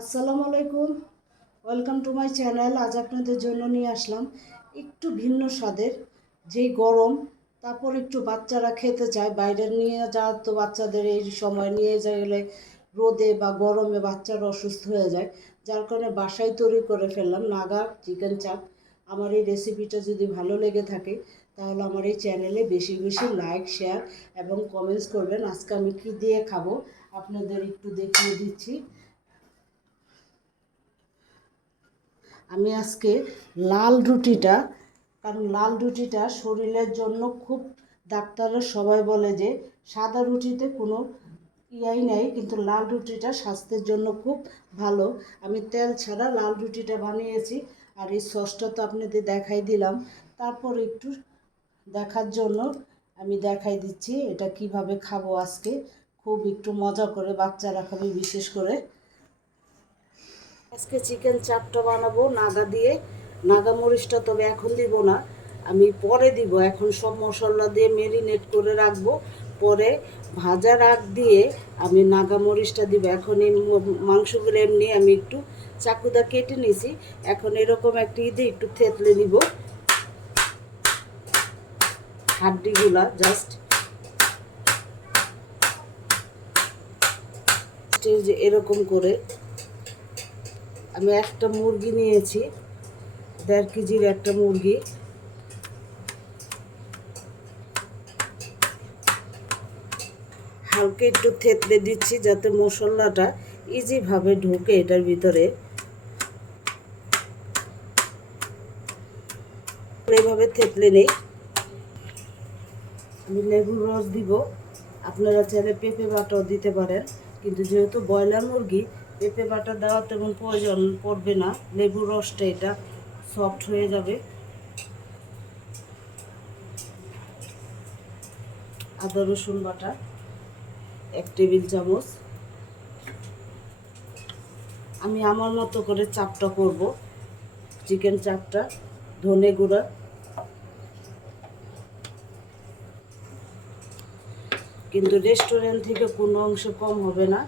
আসসালামু আলাইকুম। Welcome to my channel আজ আপনাদের জন্য নিয়ে আসলাম একটু ভিন্ন স্বাদের যেই গরম, তারপর একটু বাচ্চারা খেতে চায় বাইরে নিয়ে যাওয়ার তো বাচ্চাদের এই সময় নিয়ে গেলে রোদে বা গরমে বাচ্চারা অসুস্থ হয়ে যায়। যার কারণে বাসায় তৈরি করে ফেললাম নাগা চিকেন চাপ। আমার এই রেসিপিটা যদি ভালো লেগে থাকে, তাহলে আমার এই চ্যানেলে বেশি বেশি লাইক শেয়ার এবং কমেন্টস করবেন। আজকে আমি কী দিয়ে খাব, আপনাদের একটু দেখিয়ে দিচ্ছি। আমি আজকে লাল রুটিটা, কারণ লাল রুটিটা শরীরের জন্য খুব, ডাক্তাররা সবাই বলে যে সাদা রুটিতে কোনো ইয়াই নেই, কিন্তু লাল রুটিটা স্বাস্থ্যের জন্য খুব ভালো। আমি তেল ছাড়া লাল রুটিটা বানিয়েছি, আর এই সসটা তো আপনাদের দেখাই দিলাম। তারপর একটু দেখার জন্য আমি দেখাই দিচ্ছি এটা কীভাবে খাব আজকে। খুব একটু মজা করে বাচ্চারা খাবে, বিশেষ করে আজকে চিকেন চাপটা বানাবো, নাগা দিয়ে। নাগা মরিচটা তবে এখন দিব না। আমি পরে দিব। এখন সব মশলা দিয়ে মেরিনেট করে রাখব। পরে ভাজার আগ দিয়ে আমি নাগা মরিচটা দিব। এখন এই মাংসগুলো এমনি আমি একটু চাকুদা কেটে নিয়েছি এখন এরকম একটা ঈদে একটু থেতলে নিব হাড্ডিগুলা জাস্ট এরকম করে। আমি একটা মুরগি নিয়েছি, দেড় কেজির একটা মুরগি। হালকা একটু থেতলে দিচ্ছি যাতে মশলাটা ইজিভাবে ঢুকে এটার ভিতরে। এইভাবে থেতলে নেই। আমি লেবুর রস দিব। আপনারা চাইলে পেঁপে বাটাও দিতে পারেন। কিন্তু যেহেতু ব্রয়লার মুরগি পেঁপে বাটা দেওয়া তেমন প্রয়োজন পড়বে না। লেবুর রসটা এটা সফট হয়ে যাবে। আদা, রসুন বাটা, এক টেবিল চামচ। আমি আমার মতো করে চাপটা করব। চিকেন চাপটা, ধনে গুঁড়া। কিন্তু রেস্টুরেন্ট থেকে কোনো অংশ কম হবে না।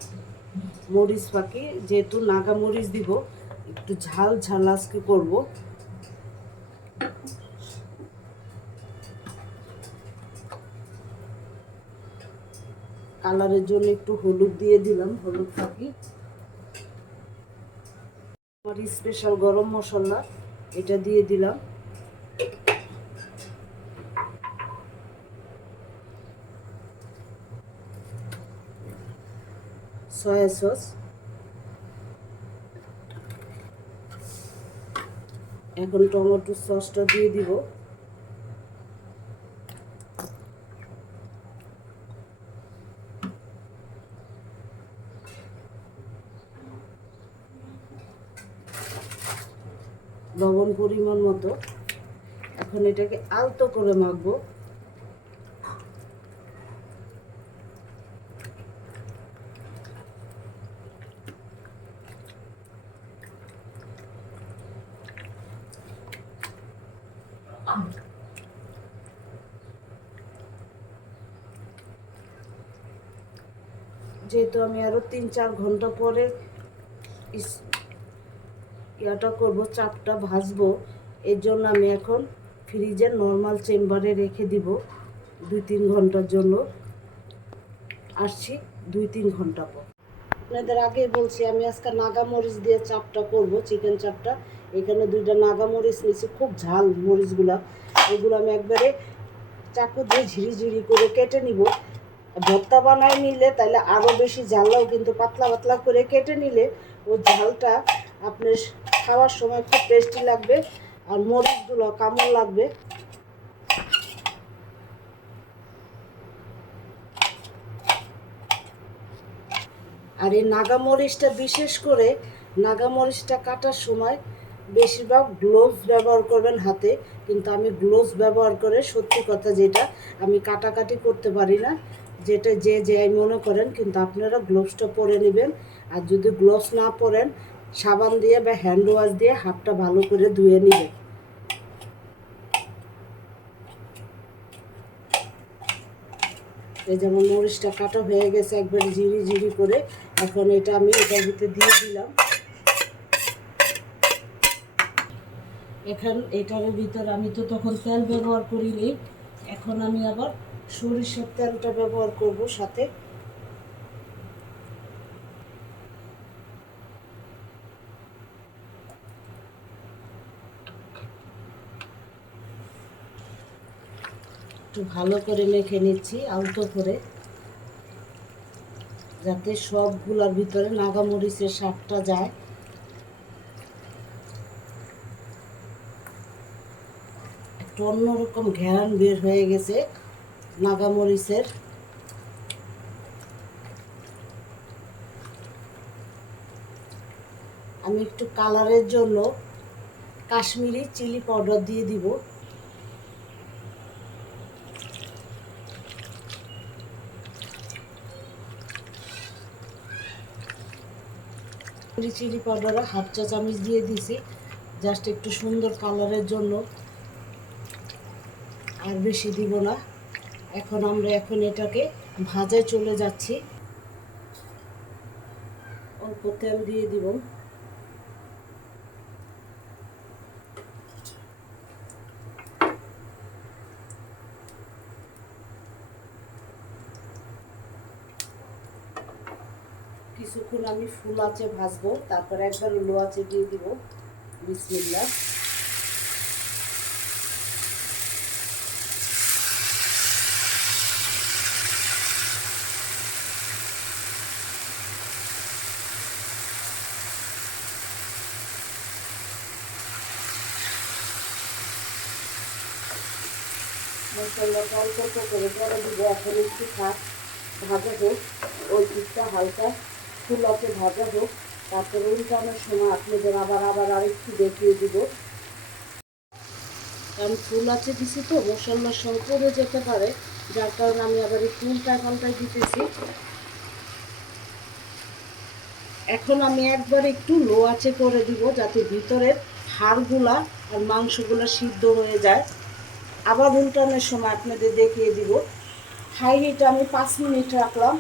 মরিচ পাখি যেহেতু নাগা মরিচ দিব, একটু ঝাল ঝাল আজকে করব। কালারের জন্য একটু হলুদ দিয়ে দিলাম, হলুদ পাখি আমার স্পেশাল গরম মশলা, এটা দিয়ে দিলাম। Soya sauce. এখন টমেটো সসটা দিয়ে দিব। লবণ পরিমাণ মতো। এখন এটাকে আলতো করে মাখবো। যেহেতু আমি আরও তিন, চার ঘণ্টা পরে ইয়াটা করব, চাপটা ভাজবো এর জন্য আমি এখন ফ্রিজের নর্মাল চেম্বারে রেখে দিব, দুই, তিন ঘণ্টার জন্য। আসছি দুই, তিন ঘণ্টা পর। আপনাদের আগে বলছি, আমি আজকে নাগা মরিচ দিয়ে চাপটা করব, চিকেন চাপটা। এখানে দুইটা নাগা মরিচ নিয়েছি, খুব ঝাল মরিচগুলা। এগুলো আমি একবারে চাকু দিয়ে ঝিরি ঝিরি করে কেটে নিব। ভর্তা বানায় নিলে তাহলে আরও বেশি ঝালও কিন্তু পাতলা পাতলা করে কেটে নিলে ওই ঝালটা আপনার খাওয়ার সময় খুব টেস্টি লাগবে আর মরিচগুলো কামড় লাগবে। আর এই নাগামরিচটা বিশেষ করে নাগামরিচটা কাটার সময় বেশিরভাগ গ্লোভস ব্যবহার করবেন হাতে, কিন্তু আমি গ্লোভস ব্যবহার করে সত্যি কথা যেটা, আমি কাটাকাটি করতে পারি না, যেটা যে যাই মনে করেন, কিন্তু আপনারা গ্লোভসটা পরে নেবেন। আর যদি গ্লোভস না পরেন, সাবান দিয়ে বা হ্যান্ড ওয়াশ দিয়ে হাতটা ভালো করে ধুয়ে নেবেন। এই যেমন মরিচটা কাটা হয়ে গেছে, একবার জিরি জিরি করে, এখন এটা আমি এটার ভিতরে দিয়ে দিলাম। এখন এটার ভিতর আমি তো তখন তেল ব্যবহার করিনি, এখন আমি আবার সরিষার তেলটা ব্যবহার করব সাথে। একটু ভালো করে মেখে নিচ্ছি, আলতো করে, যাতে সবগুলোর ভিতরে নাগামরিচের স্বাদটা যায়। একটু অন্যরকম ঘ্রাণ বের হয়ে গেছে নাগামরিচের। আমি একটু কালারের জন্য কাশ্মীরি চিলি পাউডার দিয়ে দিব। চিলি পাউডারে হাফ চা চামচ দিয়ে দিছি, জাস্ট একটু সুন্দর কালারের জন্য। আর বেশি দিব না। এখন আমরা এখন এটাকে ভাজায় চলে যাচ্ছি। অল্প তেল দিয়ে দিব। কিছুক্ষণ আমি ফুল আছে ভাজবো, তারপরে একবার লো আছে দিয়ে দিব। বিসমিল্লা মশলাটা অল্প অল্প করে পরে দিব এখন একটু থাক ভাজা হোক, ওই দিকটা হালকা ফুল আছে ভাজা হোক, তারপরে উল্টানোর সময় আপনাদের আবার আবার আরেকটু দেখিয়ে দিব। কারণ ফুল আছে দিছি তো মশলার সহ যেতে পারে, যার কারণে আমি আবার একটু উল্টায় পাল্টায় দিতেছি। এখন আমি একবার একটু লো আঁচে করে দিব, যাতে ভিতরের হাড়গুলা আর মাংসগুলো সিদ্ধ হয়ে যায়। আবার উল্টানোর সময় আপনাদের দেখিয়ে দিব। হাই হিট আমি পাঁচ মিনিট রাখলাম।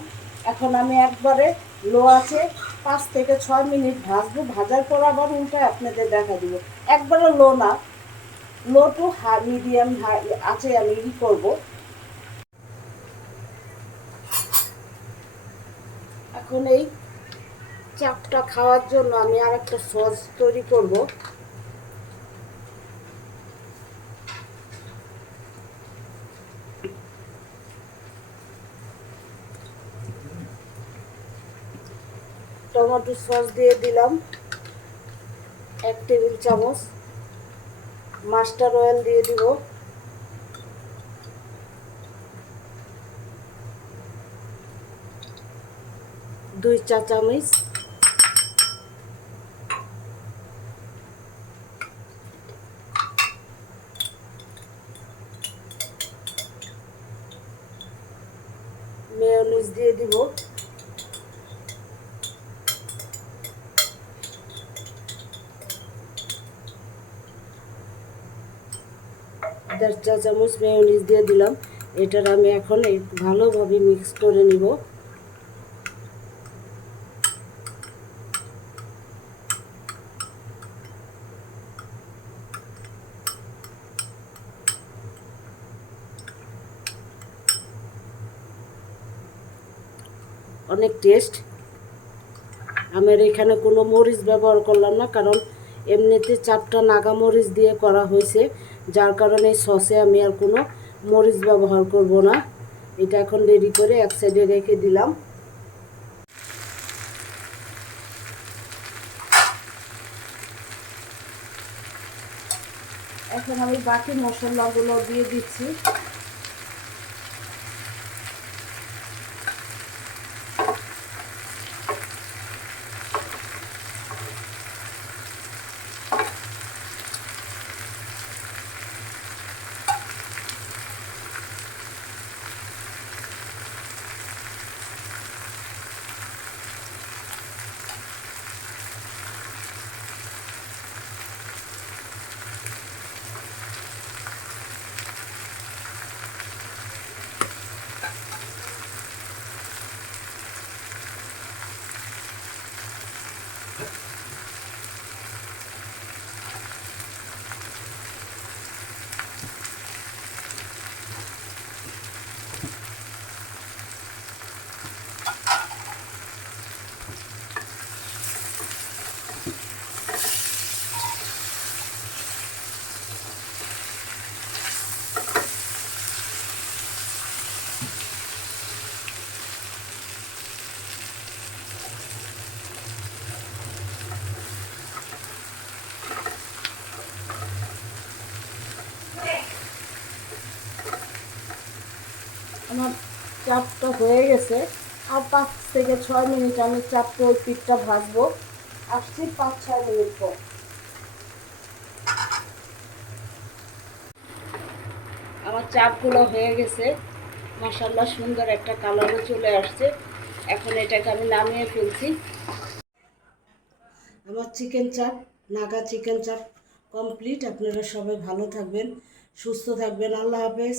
এখন আমি একবারে লো আছে, পাঁচ থেকে ছয় মিনিট ভাজবো। ভাজার পর আবার উল্টায় আপনাদের দেখা দিব। একবারে লো না। Low to high medium high আছে আমি ই করব। এখন এই চাপটা খাওয়ার জন্য আমি আর একটা সস তৈরি করব। টমেটো সস দিয়ে দিলাম। এক টেবিল চামচ। মাস্টার অয়েল দিয়ে দিব। দুই চা চামচ। মেয়নিজ দিয়ে দিব। দেড় চা চামচ মেয়নিজ দিয়ে দিলাম। এটার আমি এখন ভালোভাবে মিক্স করে নিব। অনেক টেস্ট আমার এখানে কোনো মরিচ ব্যবহার করলাম না, কারণ এমনিতে চাপটা নাগা মরিচ দিয়ে করা হয়েছে। যার কারণে সসে আমি আর কোনো মরিচ ব্যবহার করব না। এটা এখন রেডি করে এক সাইডে রেখে দিলাম। এখন আমি বাকি মশলাগুলো দিয়ে দিচ্ছি। চাপটা হয়ে গেছে। আর পাঁচ থেকে ছয় মিনিট আমি চাপটা ওই পিঠটা ভাজবো। আসছি পাঁচ, ছয় মিনিট পর। আমার চাপগুলো হয়ে গেছে। মশাল্লা সুন্দর একটা কালারও চলে আসছে। এখন এটাকে আমি নামিয়ে ফেলছি। আমার চিকেন চাপ, নাগা চিকেন চাপ কমপ্লিট। আপনারা সবাই ভালো থাকবেন, সুস্থ থাকবেন। আল্লাহ হাফেজ।